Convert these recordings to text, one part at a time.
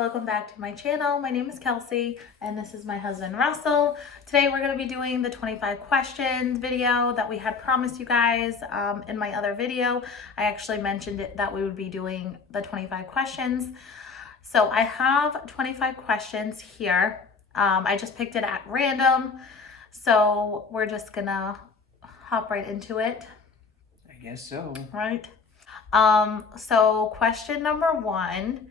welcome back to my channel. My name is Kelsey and this is my husband Russell. Today we're going to be doing the 25 questions video that we had promised you guys in my other video. I actually mentioned it that we would be doing the 25 questions. So I have 25 questions here. I just picked it at random. So we're just gonna hop right into it. I guess so. Right. So question number 1.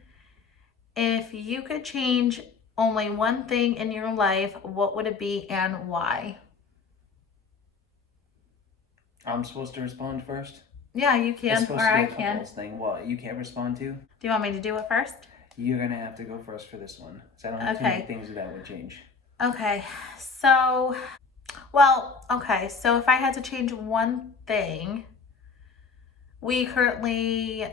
If you could change only one thing in your life, what would it be and why? I'm supposed to respond first? Yeah, you can, or I can. Thing. Well, you can't respond to? Do you want me to do it first? You're going to have to go first for this one. So I don't have too many things that would change. Okay, so, so if I had to change one thing, we currently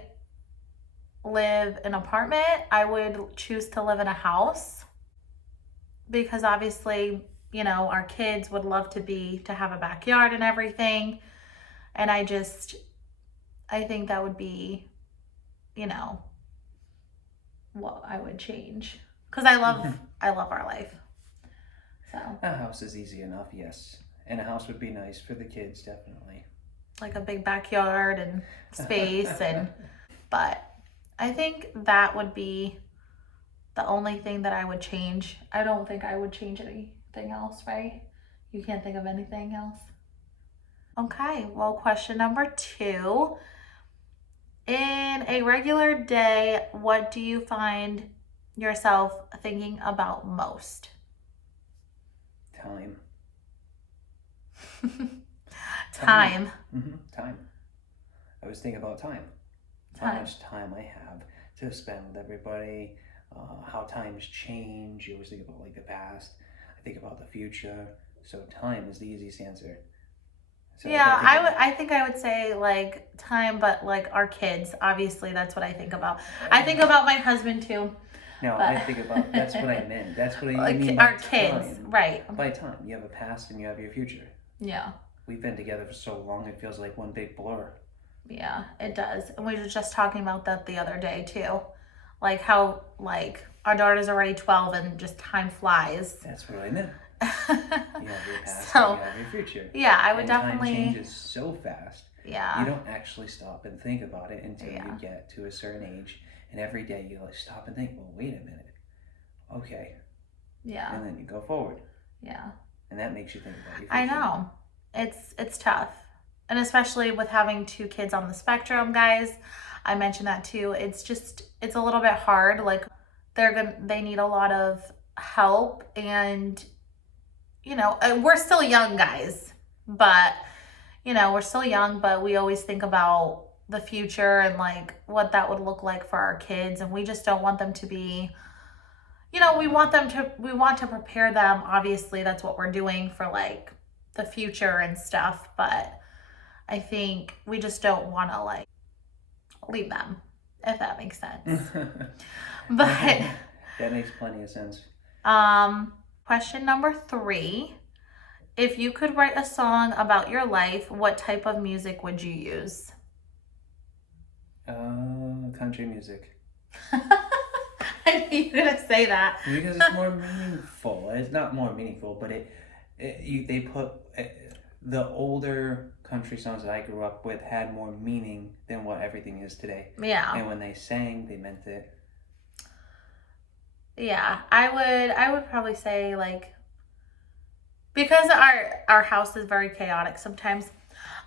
live in an apartment. I would choose to live in a house because obviously, you know, our kids would love to have a backyard and everything. And I think that would be, you know, what I would change because I love our life. So a house is easy enough, yes. And a house would be nice for the kids, definitely. Like a big backyard and space but I think that would be the only thing that I would change. I don't think I would change anything else, right? You can't think of anything else? Okay, well, question number 2. In a regular day, what do you find yourself thinking about most? Time. Time. Time. I was thinking about time. How much time I have to spend with everybody, how times change. You always think about like the past. I think about the future. So time is the easiest answer. So yeah, I think I would say like time, but like our kids. Obviously, that's what I think about. I think about my husband too. No, I think about, that's what I meant. That's what I like mean our by kids, time. right? By time, you have a past and you have your future. Yeah. We've been together for so long, it feels like one big blur. Yeah, it does. And we were just talking about that the other day too. Like how our daughter's already 12 and just time flies. That's what I meant. You have your past and you have your future. Yeah, I would definitely. Time changes so fast. Yeah. You don't actually stop and think about it until you get to a certain age. And every day you like stop and think, well, wait a minute. Okay. Yeah. And then you go forward. Yeah. And that makes you think about your future. I know. It's tough. And especially with having 2 kids on the spectrum, guys, I mentioned that too. It's a little bit hard. Like they need a lot of help, and you know, we're still young, guys, but you know, we're still young, but we always think about the future and like what that would look like for our kids, and we just don't want them to be, you know, we want to prepare them. Obviously, that's what we're doing for like the future and stuff, but I think we just don't want to like leave them, if that makes sense. But that makes plenty of sense. Question number 3. If you could write a song about your life, what type of music would you use? Country music. I knew you were gonna say that. Because it's more meaningful. It's not more meaningful, but they put the older country songs that I grew up with had more meaning than what everything is today. Yeah. And when they sang, they meant it. Yeah, I would probably say like, because our house is very chaotic sometimes.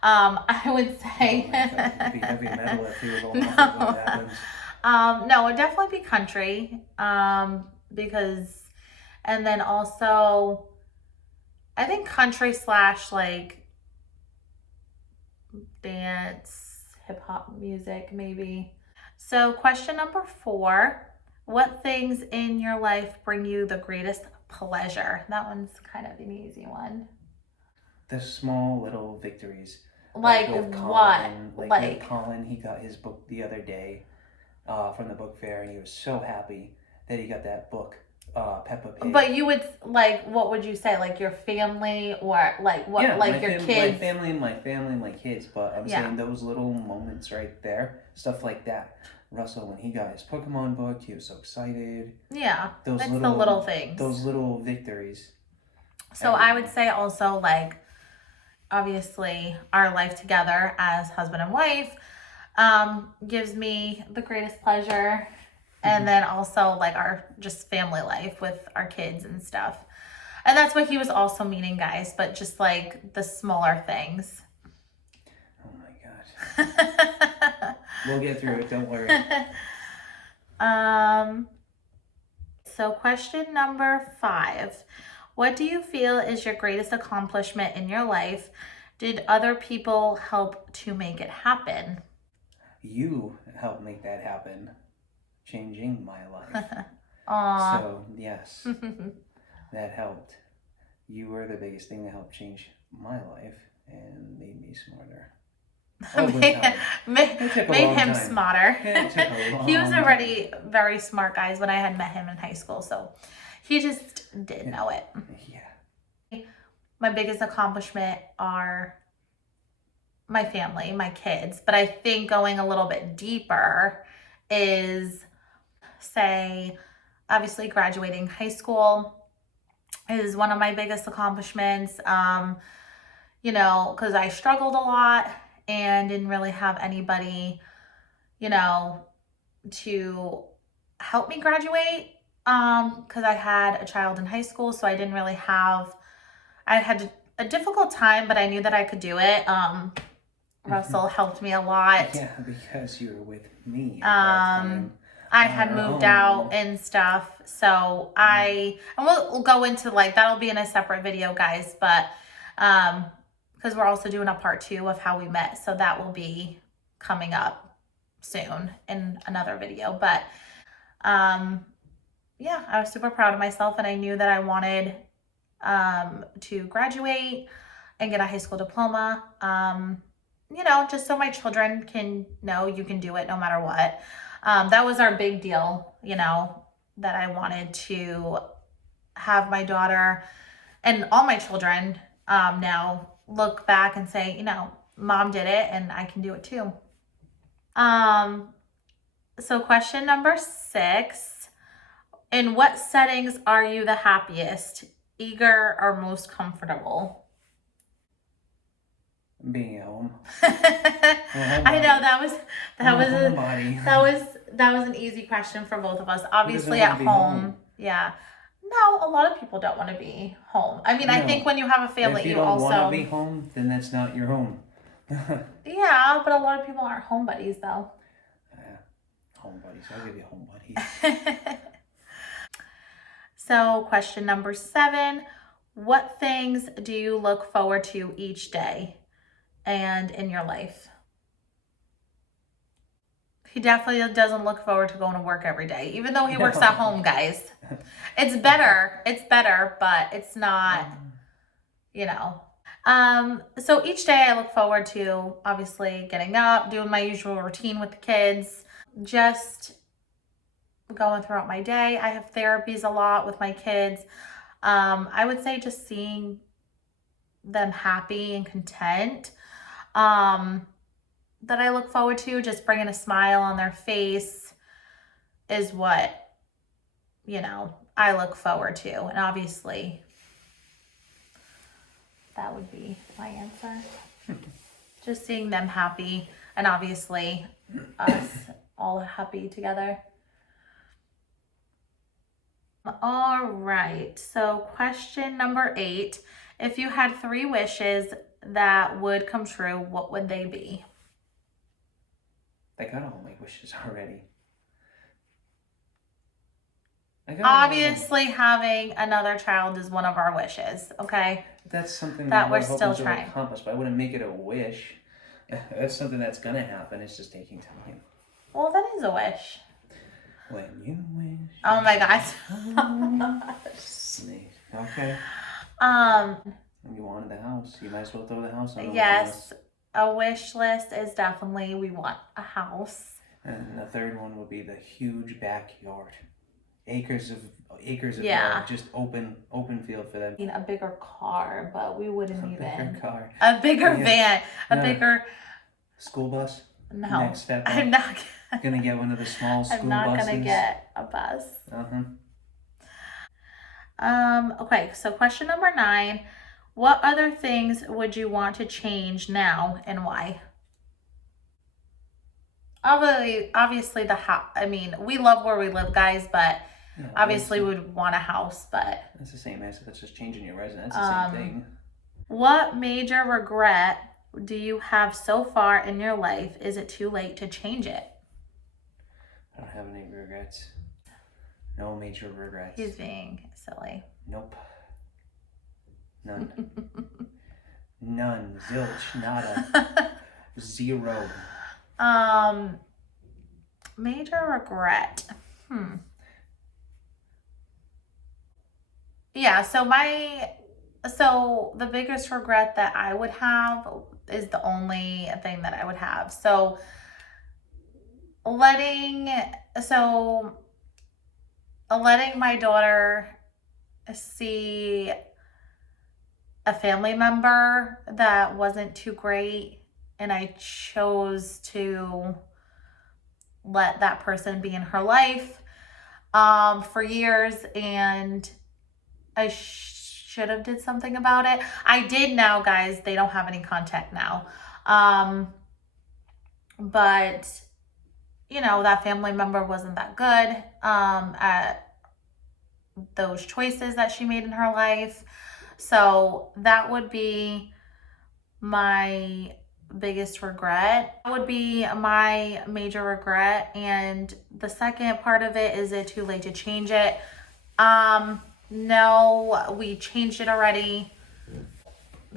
I would say it'd be heavy metal if you were going off of what happens. No, it'd definitely be country. Because, and then also I think country / like dance, hip hop music maybe. So question number 4, what things in your life bring you the greatest pleasure? That one's kind of an easy one. The small little victories. Like with what? Colin, with Colin, he got his book the other day from the book fair, and he was so happy that he got that book, Peppa Pig. But you would, like, what would you say? Like your family, or like what? Yeah, like your kids? My family and my kids. But I'm saying those little moments right there, stuff like that. Russell, when he got his Pokemon book, he was so excited. Yeah, it's the little things. Those little victories. So I would say also, like, obviously our life together as husband and wife gives me the greatest pleasure. And then also like our just family life with our kids and stuff. And that's what he was also meaning, guys, but just like the smaller things. Oh my gosh. We'll get through it, don't worry. So question number 5. What do you feel is your greatest accomplishment in your life? Did other people help to make it happen? You helped make that happen, changing my life. Aww. So, yes, that helped. You were the biggest thing that helped change my life and made me smarter. Made him smarter. He was already time. very smart, guys, when I had met him in high school. So he just didn't know it. Yeah. My biggest accomplishment are my family, my kids. But I think going a little bit deeper is, say, obviously graduating high school is one of my biggest accomplishments. You know, because I struggled a lot and didn't really have anybody, you know, to help me graduate. Because I had a child in high school, so I didn't really have, I had a difficult time, but I knew that I could do it. Russell helped me a lot. Yeah, because you were with me at that time. I had moved out and stuff, so and we'll go into like, that'll be in a separate video, guys, but because we're also doing a part 2 of how we met, so that will be coming up soon in another video. But yeah, I was super proud of myself, and I knew that I wanted to graduate and get a high school diploma, you know, just so my children can know you can do it no matter what. That was our big deal, you know, that I wanted to have my daughter and all my children now look back and say, you know, mom did it and I can do it too. So question number 6, in what settings are you the happiest, eager, or most comfortable? Being at home. I know that was an easy question for both of us. Obviously at home. Yeah. No, a lot of people don't want to be home. I mean, no. I think when you have a family, if you don't want to be home, then that's not your home. Yeah, but a lot of people aren't home buddies, though. Home buddies. I'll give you home buddies. So, question number 7. What things do you look forward to each day and in your life? He definitely doesn't look forward to going to work every day, even though he works at home, guys. It's better, but it's not, you know. So each day I look forward to, obviously, getting up, doing my usual routine with the kids, just going throughout my day. I have therapies a lot with my kids. I would say just seeing them happy and content, that I look forward to, just bringing a smile on their face is what, you know, I look forward to. And obviously that would be my answer. Just seeing them happy, and obviously us all happy together. All right, so question number 8. If you had 3 wishes that would come true, what would they be? I got all my wishes already. Obviously, having another child is one of our wishes, okay? That's something that we're still trying to accomplish, but I wouldn't make it a wish. That's something that's going to happen. It's just taking time. Well, that is a wish. When you wish. Oh my gosh. Snake. Okay. You wanted the house. You might as well throw the house on. Yes. A wish list is definitely, we want a house. And the third one would be the huge backyard. Acres of yeah. just open field for them. A bigger car, but we wouldn't a bigger car. A bigger van. A bigger school bus. No, Next step up. I'm not Gonna get one of the small school I'm not buses. gonna get a bus. Uh-huh. Okay, so question number 9. What other things would you want to change now and why? Obviously the house. I mean, we love where we live, guys, but Yeah, obviously we would want a house, but that's the same answer. That's just changing your residence. It's the same thing. what major regret do you have so far in your life? Is it too late to change it? I don't have any regrets. No major regrets. He's being silly. Nope. None. None. Zilch. Nada. Zero. Major regret. Yeah, so the biggest regret that I would have is the only thing that I would have. So letting my daughter see a family member that wasn't too great, and I chose to let that person be in her life for years, and I should have did something about it. I did now, guys. They don't have any contact now. But you know, that family member wasn't that good at those choices that she made in her life. So that would be my biggest regret. That would be my major regret. And the second part of it, is it too late to change it? No, we changed it already.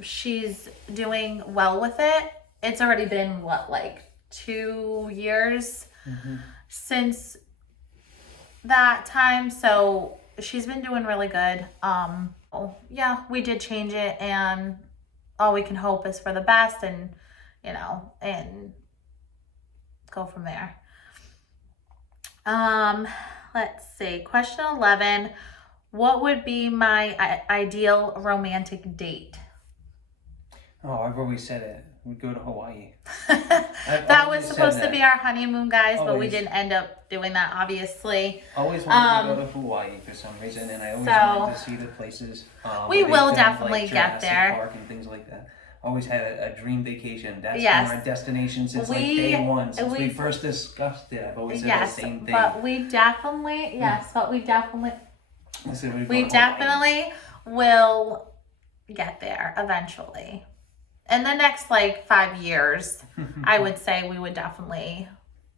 She's doing well with it. It's already been like 2 years since that time, so she's been doing really good. Yeah, we did change it, and all we can hope is for the best, and you know, and go from there. Let's see, question 11. What would be my ideal romantic date? Oh, I've always said it. We'd go to Hawaii. That was supposed to be our honeymoon, guys, but we Always. didn't end up doing that, obviously. Always wanted to go to Hawaii for some reason, and I always wanted to see the places. We where they will filmed, definitely like, get Jurassic there. Park and things like that. Always had a dream vacation. That's Yes. been our destination since like day one, since we first discussed it. I've always said the Yes, same thing. but we definitely, I said we'd go we to Hawaii. definitely will get there eventually. In the next like 5 years, I would say we would definitely,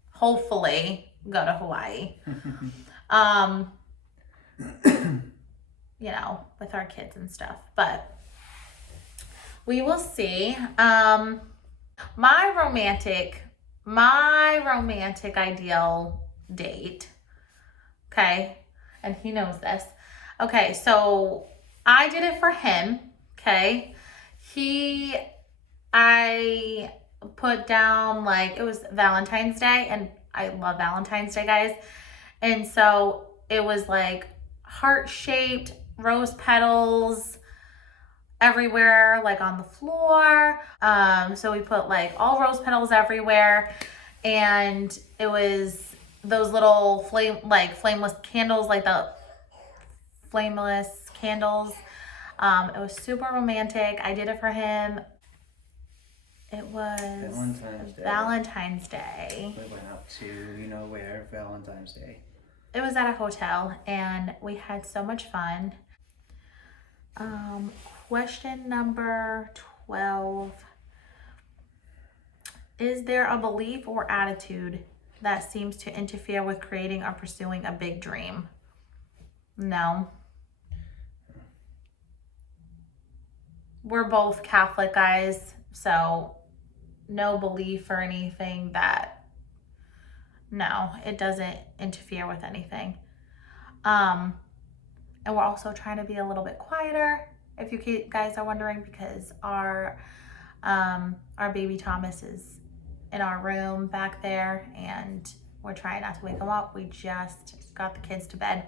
hopefully, go to Hawaii. You know, with our kids and stuff, but we will see. My romantic ideal date. Okay. And he knows this. Okay. So I did it for him. Okay. I put down, like, it was Valentine's Day, and I love Valentine's Day, guys. And so it was like heart-shaped rose petals everywhere, like on the floor. So we put like all rose petals everywhere, and it was those little flameless candles, like the flameless candles. It was super romantic. I did it for him. It was Valentine's Day. We went up to, you know where, Valentine's Day. It was at a hotel, and we had so much fun. Question number 12. Is there a belief or attitude that seems to interfere with creating or pursuing a big dream? No. We're both Catholic, guys, so no belief or anything no, it doesn't interfere with anything. And we're also trying to be a little bit quieter, if you guys are wondering, because our baby Thomas is in our room back there, and we're trying not to wake him up. We just got the kids to bed.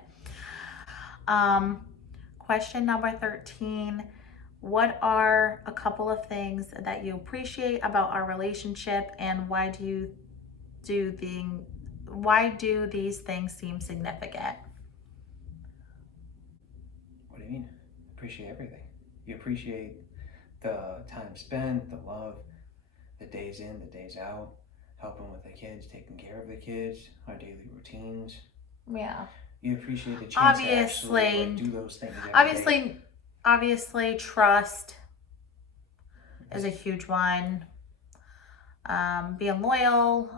Question number 13. what are a couple of things that you appreciate about our relationship, and why do these things seem significant? What do you mean? Appreciate everything. You appreciate the time spent, the love, the days in, the days out, helping with the kids, taking care of the kids, our daily routines. Yeah. You appreciate the chance to actually like do those things every day. Obviously, trust is a huge one. Being loyal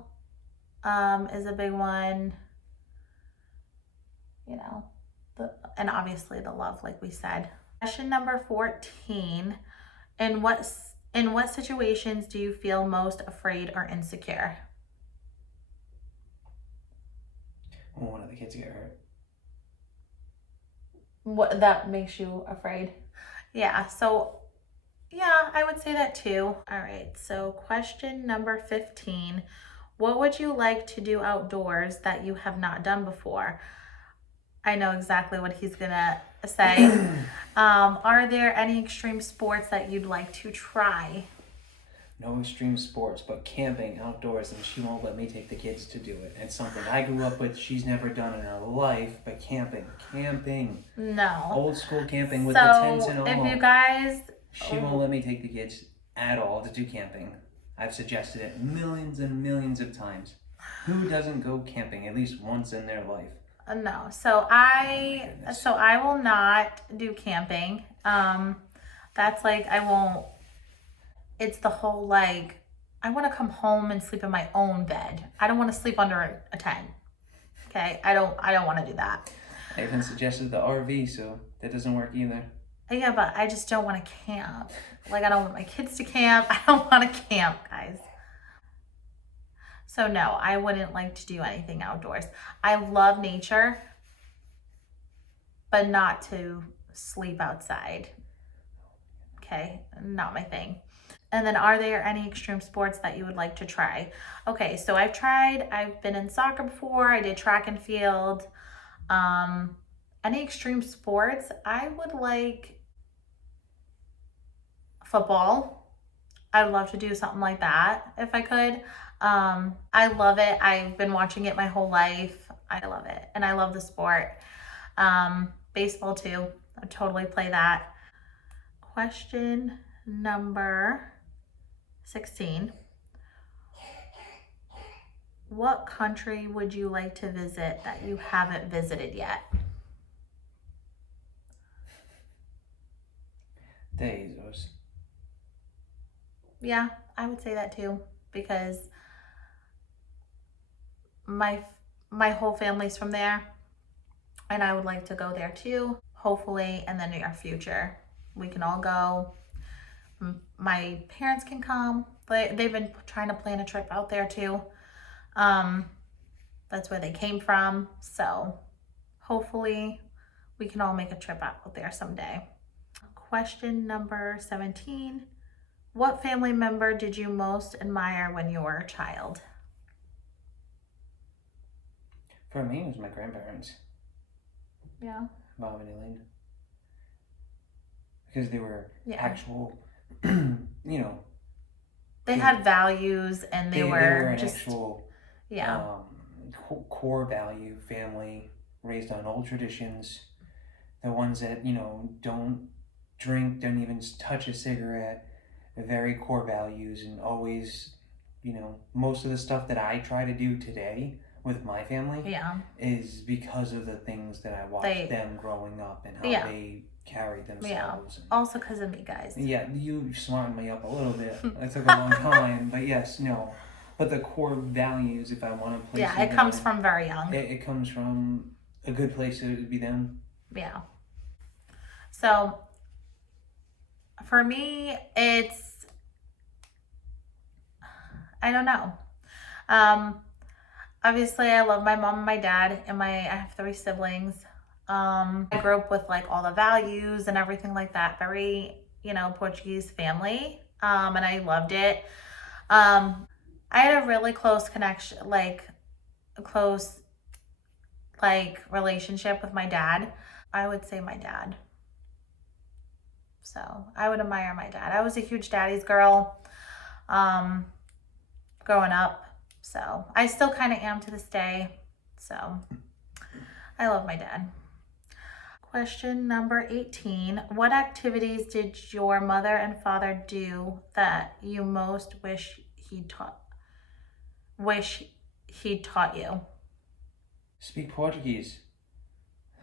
is a big one. You know, and obviously the love, like we said. Question number 14. In what situations do you feel most afraid or insecure? When one of the kids get hurt. What that makes you afraid? Yeah, so yeah, I would say that too. All right, so question number 15. What would you like to do outdoors that you have not done before? I know exactly what he's gonna say. Are there any extreme sports that you'd like to try? No extreme sports, but camping outdoors, and she won't let me take the kids to do it. It's something I grew up with, she's never done in her life, but camping. No. Old school camping with the tents and all. If you guys... She won't let me take the kids at all to do camping. I've suggested it millions and millions of times. Who doesn't go camping at least once in their life? No, so I will not do camping. That's like, I won't. It's the whole like, I want to come home and sleep in my own bed. I don't want to sleep under a tent. Okay, I don't want to do that. I even suggested the RV, so that doesn't work either. Yeah, but I just don't want to camp. Like, I don't want my kids to camp. I don't want to camp, guys. So no, I wouldn't like to do anything outdoors. I love nature, but not to sleep outside. Okay, not my thing. And then, are there any extreme sports that you would like to try? Okay, so I've been in soccer before. I did track and field. Any extreme sports? I would like football. I'd love to do something like that if I could. I love it. I've been watching it my whole life. I love it. And I love the sport. Baseball too. I'd totally play that. Question number 16. What country would you like to visit that you haven't visited yet? Jesus. Yeah, I would say that too, because my whole family's from there, and I would like to go there too. Hopefully in the near future, we can all go. My parents can come. They've been trying to plan a trip out there too. That's where they came from. So hopefully we can all make a trip out there someday. Question number 17. What family member did you most admire when you were a child? For me, it was my grandparents. Yeah. Mom and Elaine. Because they were actual, they had values, and they were an just actual core value family, raised on old traditions. The ones that don't drink, don't even touch a cigarette. Very core values, and always, most of the stuff that I try to do today with my family is because of the things that I watched them growing up and how they carried themselves. Yeah. Also because of me, guys. Yeah, you smartened me up a little bit. It took a long time, but yes, no. But the core values, if I want to place it comes from very young. It comes from a good place. It would be them. Yeah. So for me, it's, I don't know. Obviously, I love my mom and my dad, and I have 3 siblings. I grew up with like all the values and everything like that. Very, Portuguese family. And I loved it. I had a really close connection, relationship with my dad. I would say my dad. So I would admire my dad. I was a huge daddy's girl growing up. So I still kind of am to this day. So I love my dad. Question number 18. What activities did your mother and father do that you most wish he taught you? Speak Portuguese.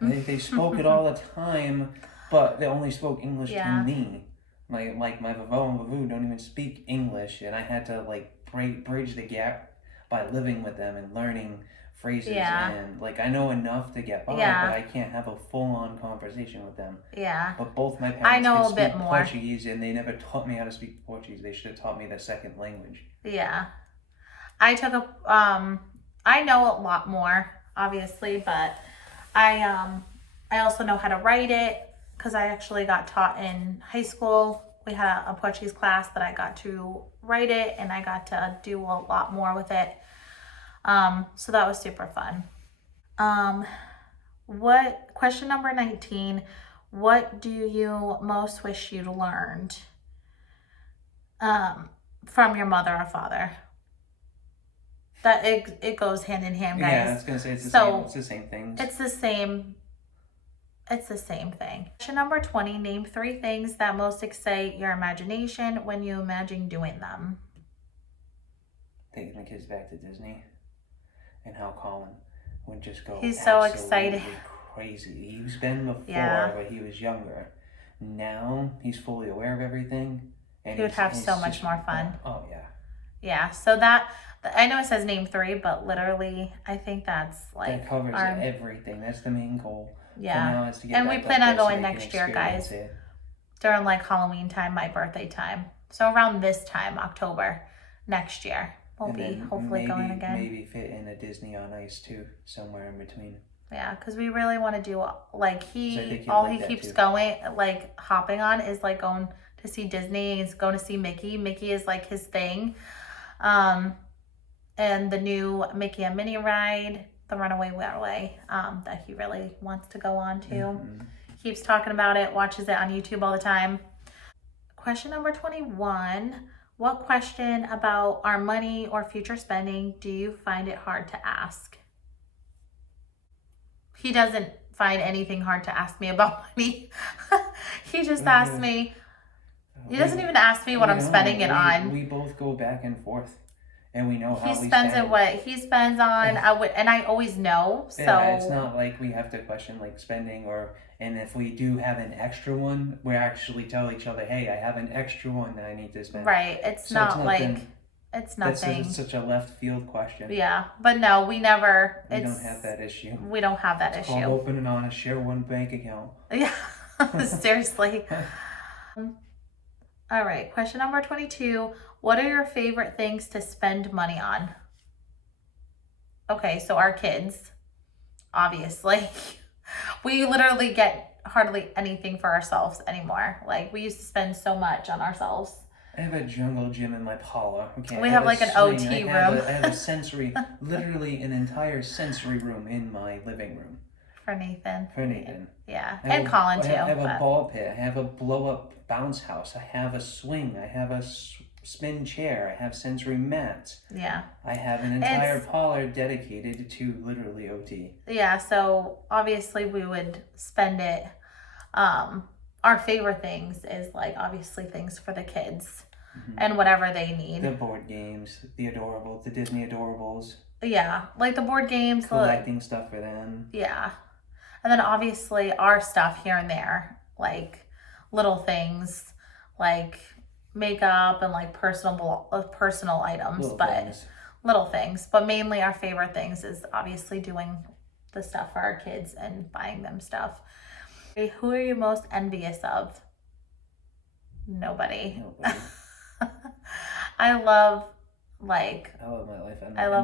They spoke it all the time, but they only spoke English to me. Like my vovó and vovoo don't even speak English, and I had to like bridge the gap by living with them and learning phrases. And like I know enough to get by, but I can't have a full-on conversation with them. But both my parents could speak Portuguese, and they never taught me how to speak Portuguese. They should have taught me the second language. I took I know a lot more, obviously, but I also know how to write it because I actually got taught in high school. We had a Portuguese class that I got to write it, and I got to do a lot more with it. So that was super fun. Question number 19, what do you most wish you'd learned from your mother or father? That it goes hand in hand, guys. Yeah, I was gonna say it's the same thing. It's the same thing. Question number 20, name 3 things that most excite your imagination when you imagine doing them. Taking the kids back to Disney, and how Colin would just go. He's so excited. Crazy. He's been before, but he was younger. Now he's fully aware of everything, and he would have so much more fun. Oh yeah. Yeah. So that. I know it says name 3, but literally, I think that's like that covers everything. That's the main goal. Yeah, now is to get and we plan on going next year, guys. During like Halloween time, my birthday time. So around this time, October, next year, we'll be hopefully going again. Maybe fit in a Disney on Ice too, somewhere in between. Yeah, because we really want to do like he keeps going like hopping on is like going to see Disney. He's going to see Mickey. Mickey is like his thing. And the new Mickey and Minnie ride, the Runaway Railway, that he really wants to go on to. Keeps talking about it, watches it on YouTube all the time. Question number 21. What question about our money or future spending do you find it hard to ask? He doesn't find anything hard to ask me about money. He just asks me, he doesn't even ask me what I'm spending it on. We both go back and forth. And we know how he spends it what he spends on. And I always know. So yeah, it's not like we have to question like spending and if we do have an extra one, we actually tell each other, hey, I have an extra one that I need to spend. Right. It's not like it's nothing. That's such a left field question. Yeah, but no, we never. We don't have that issue. We don't have that issue. It's called opening on a share one bank account. Yeah, seriously. All right, question number 22. What are your favorite things to spend money on? Okay, so our kids, obviously. We literally get hardly anything for ourselves anymore. Like, we used to spend so much on ourselves. I have a jungle gym in my parlor. Okay, we have like an OT room. I have a sensory, literally an entire sensory room in my living room. For Nathan. Yeah, and Colin too. I have a ball pit. I have a blow-up bounce house. I have a swing. I have a spin chair. I have sensory mats. Yeah. I have an entire parlor dedicated to literally OT. Yeah, so obviously we would spend it. Our favorite things is like obviously things for the kids and whatever they need. The board games, the Disney Adorables. Yeah, like the board games. Collecting stuff for them. Yeah. And then obviously our stuff here and there, like little things like makeup and like personal items, little things. But mainly our favorite things is obviously doing the stuff for our kids and buying them stuff. Who are you most envious of? Nobody. I love my life.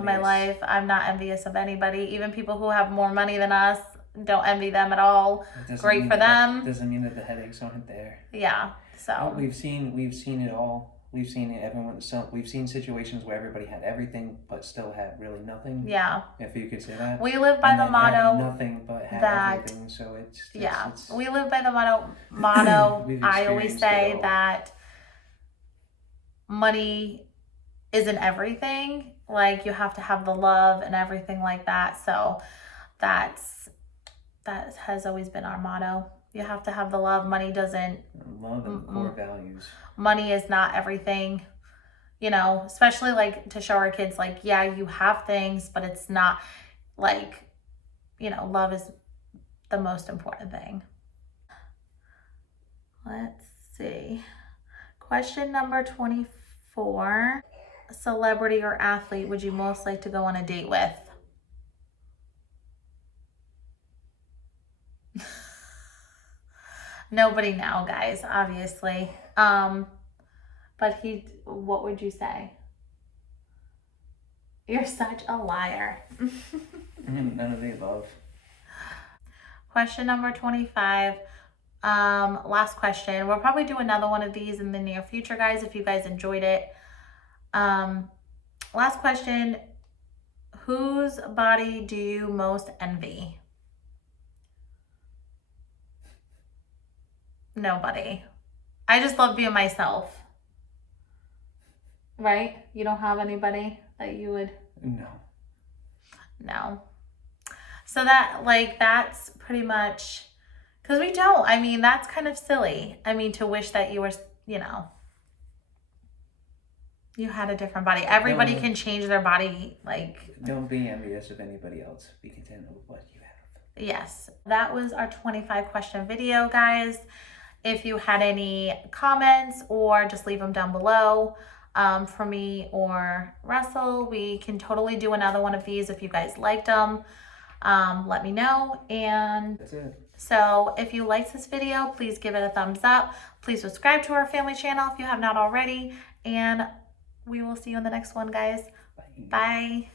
My life. I'm not envious of anybody. Even people who have more money than us, don't envy them at all. Great for them. Doesn't mean that the headaches aren't there. Yeah. So we've seen it all. We've seen everyone. We've seen situations where everybody had everything but still had really nothing. Yeah. If you could say that. We live by And the then had motto nothing but had that, everything. So yeah, it's we live by the motto. we've I always experienced it say all. that money isn't everything. Like, you have to have the love and everything like that. So that has always been our motto. You have to have the love. Money doesn't, Love and core values. money is not everything, you know, especially like to show our kids, like, yeah, you have things, but it's not like, you know, love is the most important thing. Let's see. Question number 24. Celebrity or athlete would you most like to go on a date with? Nobody now, guys, obviously. But what would you say? You're such a liar. None of the above. Question number 25. Last question. We'll probably do another one of these in the near future, guys, if you guys enjoyed it. Last question. Whose body do you most envy? Nobody. I just love being myself. Right? You don't have anybody that you would? No. No. So that's pretty much, because we don't. I mean, that's kind of silly. I mean, to wish that you were, you know, you had a different body. Everybody can change their body. Like, don't be envious of anybody else. Be content with what you have. Yes. That was our 25 question video, guys. If you had any comments, or just leave them down below. For me or Russell, we can totally do another one of these if you guys liked them. Let me know. And that's it. So if you liked this video, please give it a thumbs up. Please subscribe to our family channel if you have not already. And we will see you in the next one, guys. Bye. Bye.